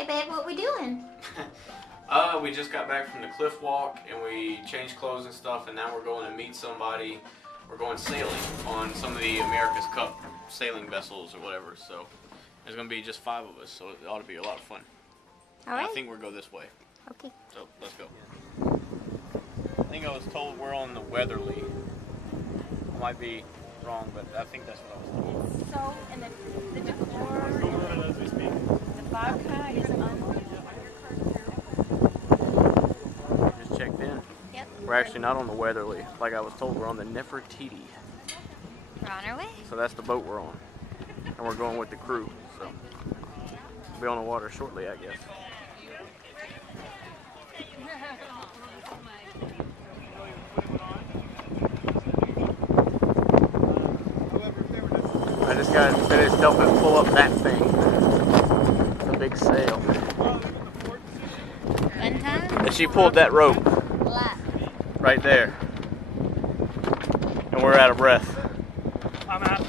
Hey babe, what we doing? We just got back from the cliff walk and we changed clothes and stuff, and now we're going to meet somebody. We're going sailing on some of the America's Cup sailing vessels or whatever. So there's going to be just 5 of us, so it ought to be a lot of fun. All right. I think we'll go this way. Okay. So let's go. I think I was told we're on the weatherly. I might be wrong, but I think that's what I was told. So, and the decor, the vodka is We just checked in. Yep. We're actually not on the weatherly. Like I was told, we're on the Nefertiti. We're on our way. So that's the boat we're on. And we're going with the crew. So we'll be on the water shortly, I guess. I just gotta finish helping pull up that thing. The big sail. Fun time? And she pulled that rope right there. And we're out of breath. I'm out.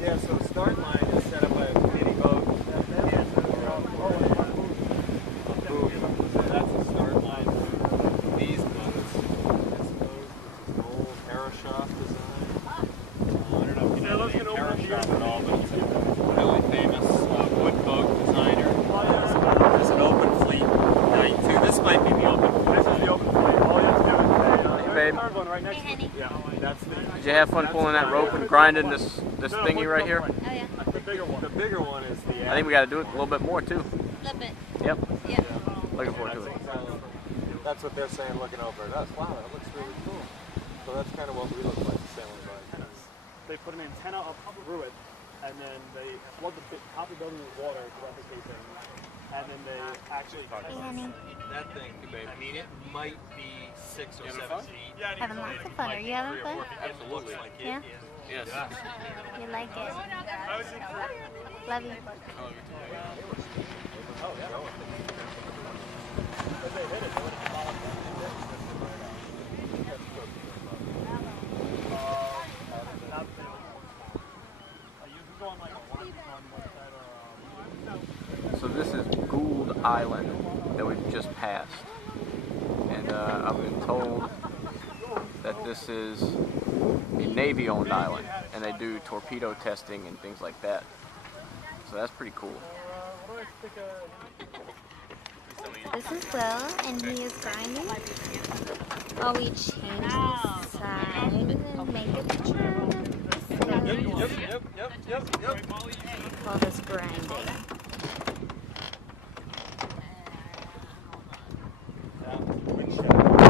Yeah, so start line is set up by a mini boat. That's the start line for these boats. This boat is an old Parashop design. I don't know if you know the name Parashop at all, but it's a really famous wood boat designer. There's an open fleet 92. This might be the open fleet. This is the open fleet. All you have to do is Hey, babe. third one right next to it. Hey, Yeah, that's the. Did you have fun pulling that rope and grinding this thingy right here? Oh yeah. The bigger one. The bigger one is the. I think we got to do it a little bit more too. A little bit. Yep. Yeah. Looking forward to it. That's what they're saying looking over at us. Wow, that looks really cool. So that's kind of what we look like sailing by. They put an antenna up through it, and then they flood the top of the building with water to replicate things. And then they actually. Hey honey. That thing, babe. I mean, it might be 6 or 7 feet. Having lots of fun. Are you having fun? Absolutely. Like Yeah? Yes. You like it? Love you. So this is Gould Island that we've just passed, and I've been told that this is a Navy-owned island, and they do torpedo testing and things like that. So that's pretty cool. This is Will, and he is grinding. While we change the side and make a turn. Yep. While this grinding.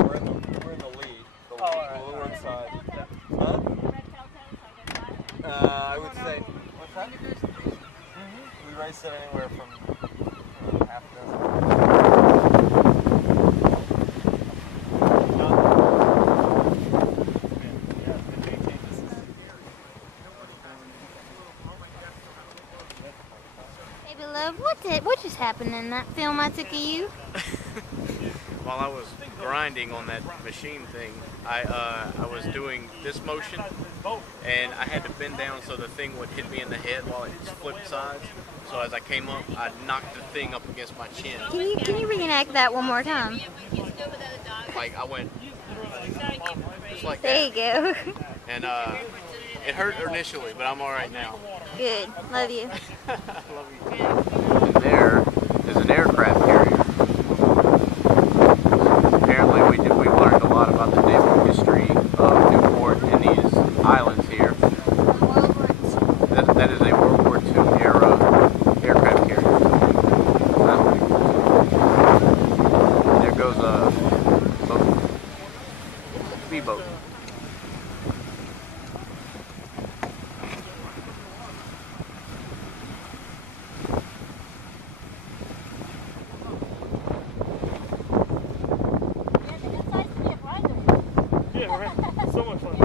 We're in the lead. The leeward side. Huh? I would say. What's that? We race it anywhere from half a dozen. Hey beloved, what just happened in that film I took of you? While I was grinding on that machine thing, I was doing this motion, and I had to bend down so the thing would hit me in the head while it flipped sides. So as I came up, I knocked the thing up against my chin. Can you reenact that one more time? Like I went just like There that. you go. And it hurt initially, but I'm all right now. Good. Love you. Love you. And there is an aircraft carrier. Apparently we learned a lot about the naval history of Newport and these islands here. That is a World War II era aircraft carrier. That's pretty cool. There goes a boat. Speedboat. Yeah, right. So much fun.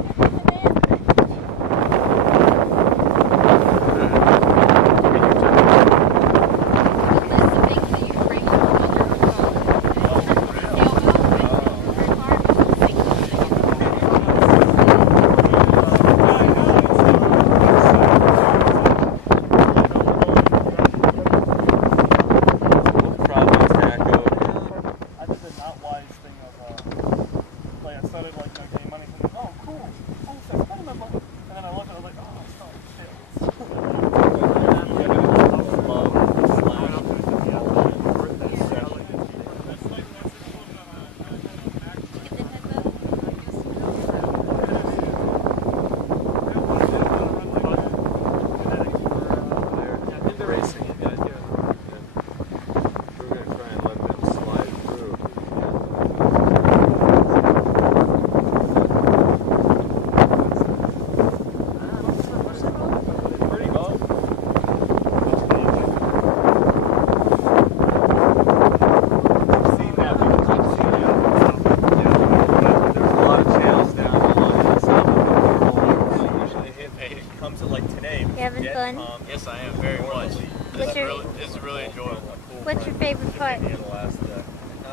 What's your favorite part?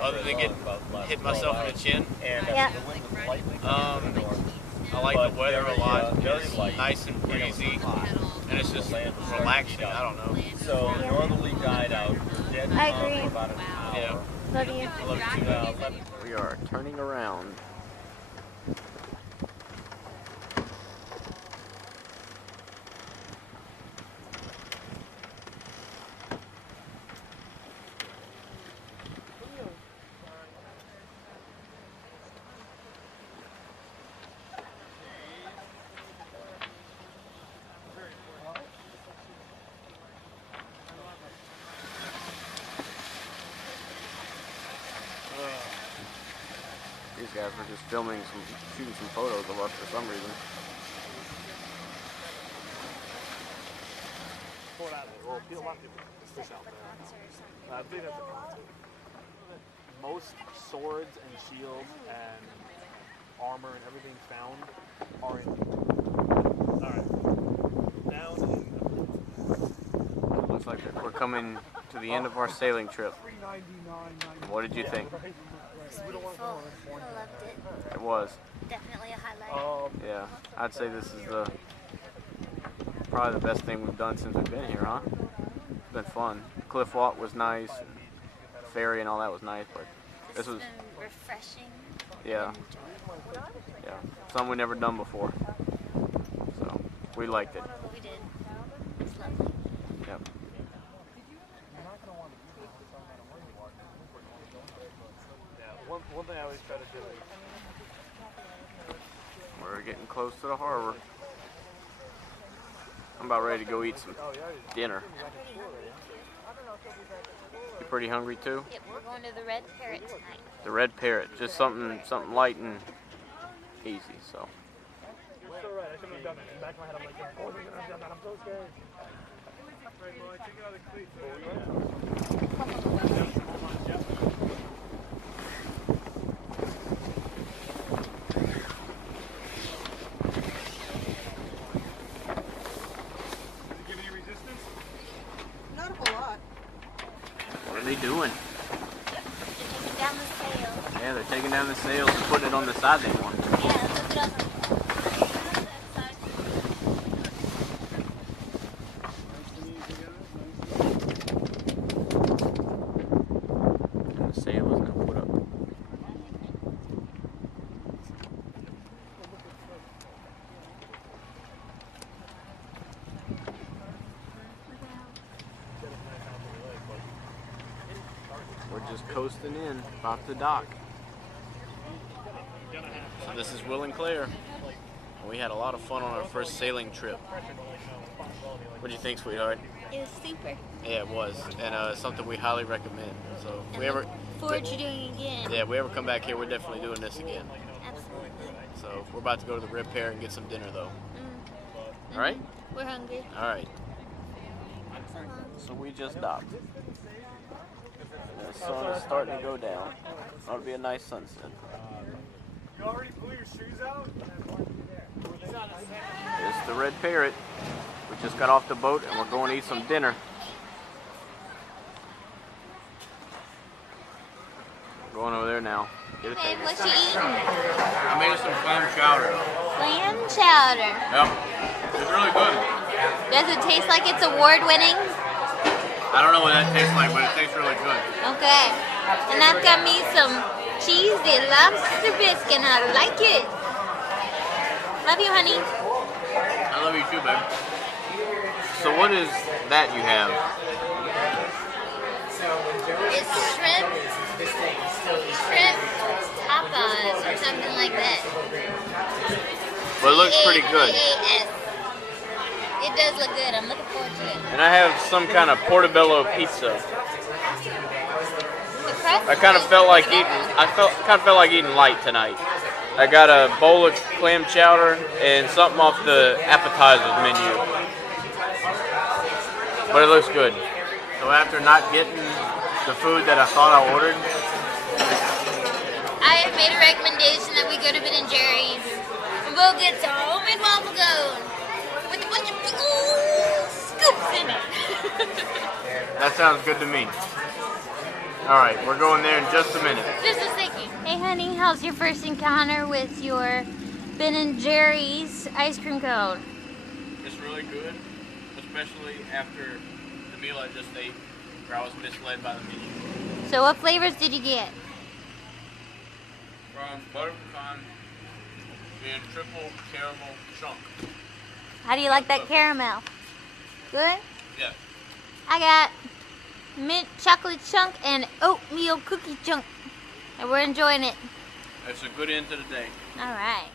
Other than getting hit myself in the chin. Yeah. I like the weather a lot. It's nice and breezy, and it's just relaxing. I don't know. So normally guide out. I agree. About an hour. Yeah. Love you. I love it too. We are turning around. These guys were just shooting some photos of us for some reason. Well, a lot of people fish out there. I think that's a concert. Most swords and shields and armor and everything found are in. Alright. Down in. Looks like we're coming to the end of our sailing trip. What did you think? It was beautiful. I loved it. It was. Definitely a highlight. Yeah, I'd say this is probably the best thing we've done since we've been here, huh? It's been fun. Cliff walk was nice, ferry and all that was nice, but this was been refreshing. yeah, yeah, something we never done before. So we liked it. We did. It's lovely. Yep. One thing I always try to do is. We're getting close to the harbor. I'm about ready to go eat some dinner. You pretty hungry too? Yep, we're going to the Red Parrot tonight. The Red Parrot, just something light and easy. So. You're so right. I shouldn't have done it. In the back of my head, I'm like, of course I'm gonna have done that. I'm so scared. Right, well, I take it out of the cleats. What are they doing? Taking down the sail. Yeah, they're taking down the sails and putting it on the side they want. Yeah, look it up. And the sail is now put up. We're just coasting in, about to dock. So this is Will and Claire. We had a lot of fun on our first sailing trip. What do you think, sweetheart? It was super. Yeah, it was, and something we highly recommend. So if we ever Forward to doing again. if we ever come back here, we're definitely doing this again. Absolutely. So we're about to go to the Red Parrot and get some dinner, though. All right? We're hungry. All right. So long. So we just docked. The sun is starting to go down. That'll be a nice sunset. You already blew your shoes out? It's the Red Parrot. We just got off the boat and we're going to eat some dinner. We're going over there now. Get a Babe, table. what you eating? I made us some clam chowder. Clam chowder. Yep. It's really good. Does it taste like it's award-winning? I don't know what that tastes like, but it tastes really good. Okay. And I've got me some cheesy lobster biscuit, and I like it. Love you, honey. I love you too, babe. So what is that you have? It's shrimp tapas or something like that. Well, it looks pretty good. T-A-P-A-S. It does look good. I'm looking forward to it. And I have some kind of portobello pizza. I kind of felt like eating light tonight. I got a bowl of clam chowder and something off the appetizers menu. But it looks good. So after not getting the food that I thought I ordered, I have made a recommendation that we go to Ben & Jerry's and we'll get some homemade waffle cone with a bunch of big old scoops in it. that sounds good to me. Alright, we're going there in just a minute. Just a second. Hey honey, how's your first encounter with your Ben & Jerry's ice cream cone? It's really good, especially after the meal I just ate, where I was misled by the menu. So what flavors did you get? From butter pecan and triple caramel chunk. How do you like that caramel? Good? Yeah. I got mint chocolate chunk and oatmeal cookie chunk. And we're enjoying it. It's a good end to the day. All right.